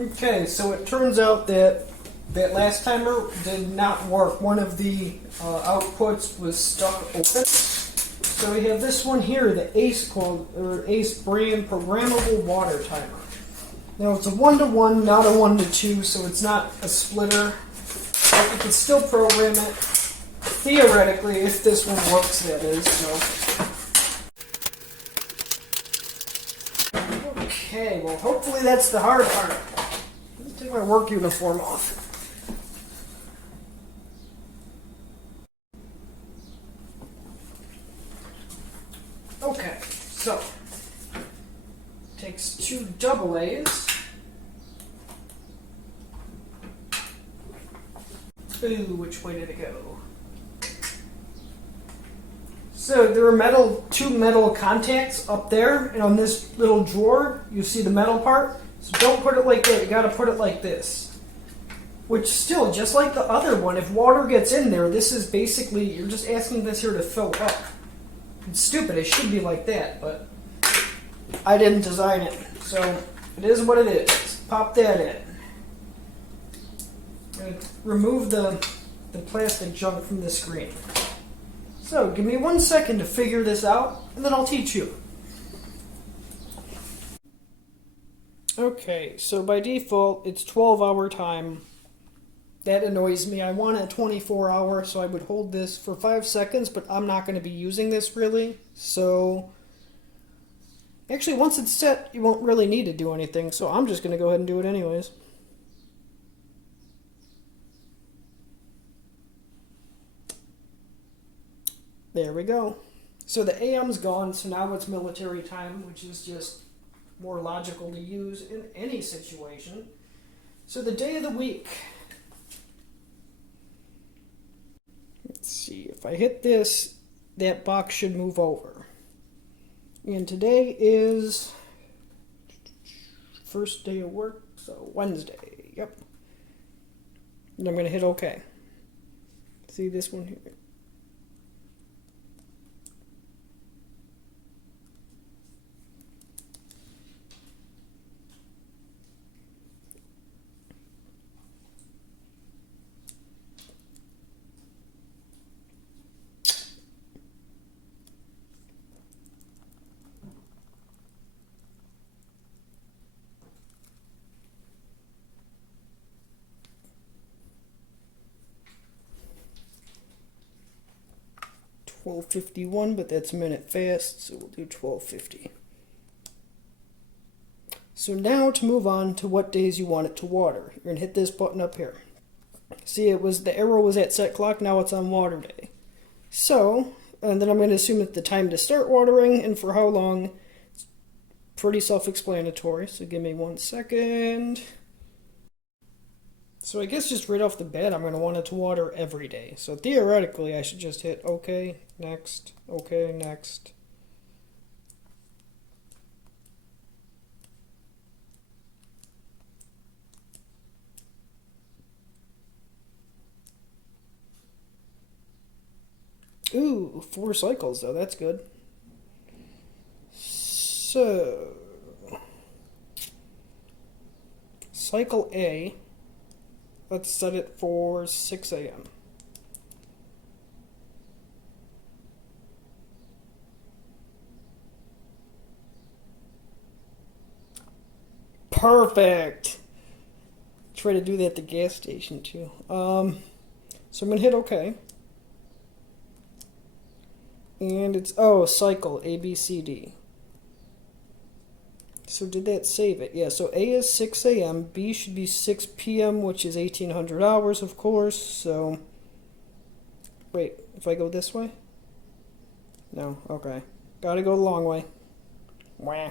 Okay, so it turns out that that last timer did not work. One of the outputs was stuck open. So we have this one here, the ACE brand programmable water timer. Now it's a 1-to-1, not a 1-to-2, so it's not a splitter. But you can still program it theoretically if this one works. That is. Okay, well hopefully that's the hard part. Let me take my work uniform off. Okay, so takes 2 double A's. Ooh, which way did it go? So there are 2 metal contacts up there, and on this little drawer, you see the metal part. So don't put it like that. You got to put it like this. Which still, just like the other one, if water gets in there, this is basically you're just asking this here to fill up. It's stupid. It should be like that, but I didn't design it, so it is what it is. Pop that in. Remove the plastic junk from the screen. So give me 1 second to figure this out, and then I'll teach you. Okay, so by default, it's 12-hour time. That annoys me. I want a 24-hour, so I would hold this for 5 seconds, but I'm not going to be using this really. So, actually, once it's set, you won't really need to do anything, so I'm just going to go ahead and do it anyways. There we go. So the AM's gone, so now it's military time, which is just more logical to use in any situation. So the day of the week. Let's see, if I hit this, that box should move over. And today is first day of work, so Wednesday, yep. And I'm going to hit OK. See this one here? $12.51, but that's minute fast, so we'll do $12.50. So now to move on to what days you want it to water. You're going to hit this button up here. See, the arrow was at set clock, now it's on water day. So, and then I'm going to assume that the time to start watering and for how long. It's pretty self-explanatory, so give me 1 second. So I guess just right off the bat, I'm going to want it to water every day. So theoretically, I should just hit OK, next, OK, next. Ooh, 4 cycles though, that's good. So, cycle A. Let's set it for 6 a.m. Perfect! Try to do that at the gas station too. So I'm going to hit OK. And it's, cycle, A, B, C, D. So did that save it? Yeah, so A is 6 a.m., B should be 6 p.m., which is 1800 hours, of course, so... Wait, if I go this way? No, okay. Gotta go the long way. Wah.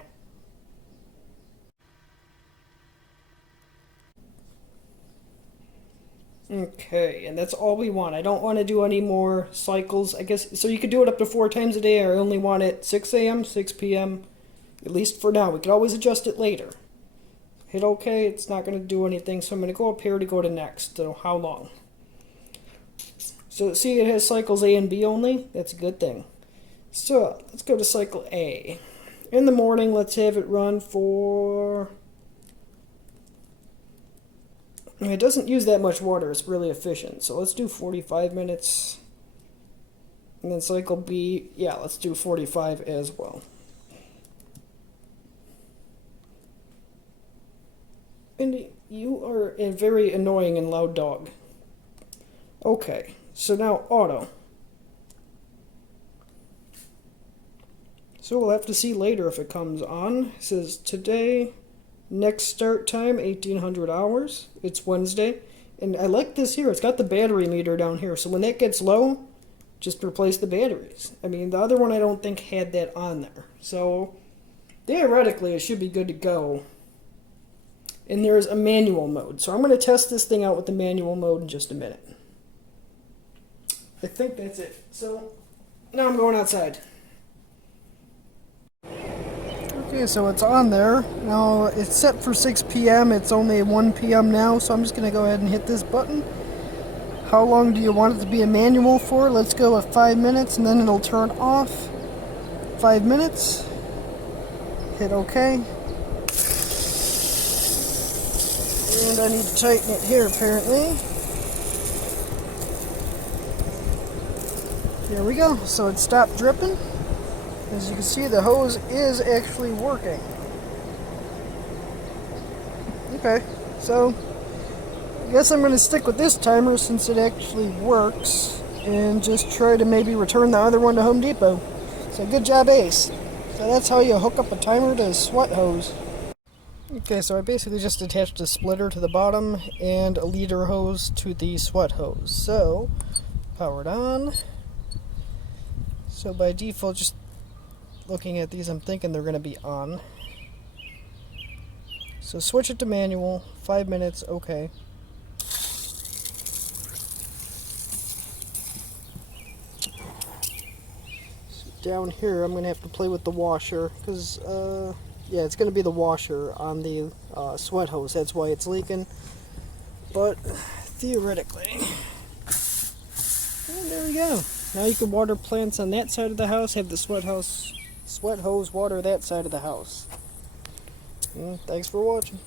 Okay, and that's all we want. I don't want to do any more cycles, I guess. So you could do it up to 4 times a day, or I only want it 6 a.m., 6 p.m., at least for now. We could always adjust it later. Hit OK. It's not going to do anything. So I'm going to go up here to go to next. So how long? So see, it has cycles A and B only. That's a good thing. So let's go to cycle A. In the morning, let's have it run for And it doesn't use that much water. It's really efficient. So let's do 45 minutes. And then cycle B, yeah, let's do 45 as well. And you are a very annoying and loud dog. Okay, so now auto. So we'll have to see later if it comes on. It says today, next start time, 1800 hours. It's Wednesday. And I like this here. It's got the battery meter down here. So when that gets low, just replace the batteries. I mean, the other one I don't think had that on there. So theoretically, it should be good to go. And there's a manual mode. So I'm going to test this thing out with the manual mode in just a minute. I think that's it. So now I'm going outside. Okay, so it's on there. Now it's set for 6 p.m. It's only 1 p.m. now, so I'm just going to go ahead and hit this button. How long do you want it to be a manual for? Let's go with 5 minutes and then it'll turn off. 5 minutes. Hit OK. And I need to tighten it here apparently. There we go. So it stopped dripping. As you can see, the hose is actually working. Okay, so I guess I'm going to stick with this timer since it actually works and just try to maybe return the other one to Home Depot. So good job, Ace. So that's how you hook up a timer to a sweat hose. Okay, so I basically just attached a splitter to the bottom and a leader hose to the sweat hose. So, powered on. So by default, just looking at these, I'm thinking they're going to be on. So switch it to manual, 5 minutes, okay. So down here, I'm going to have to play with the washer, because, yeah, it's going to be the washer on the sweat hose. That's why it's leaking. But, theoretically. And there we go. Now you can water plants on that side of the house, have the sweat hose water that side of the house. And thanks for watching.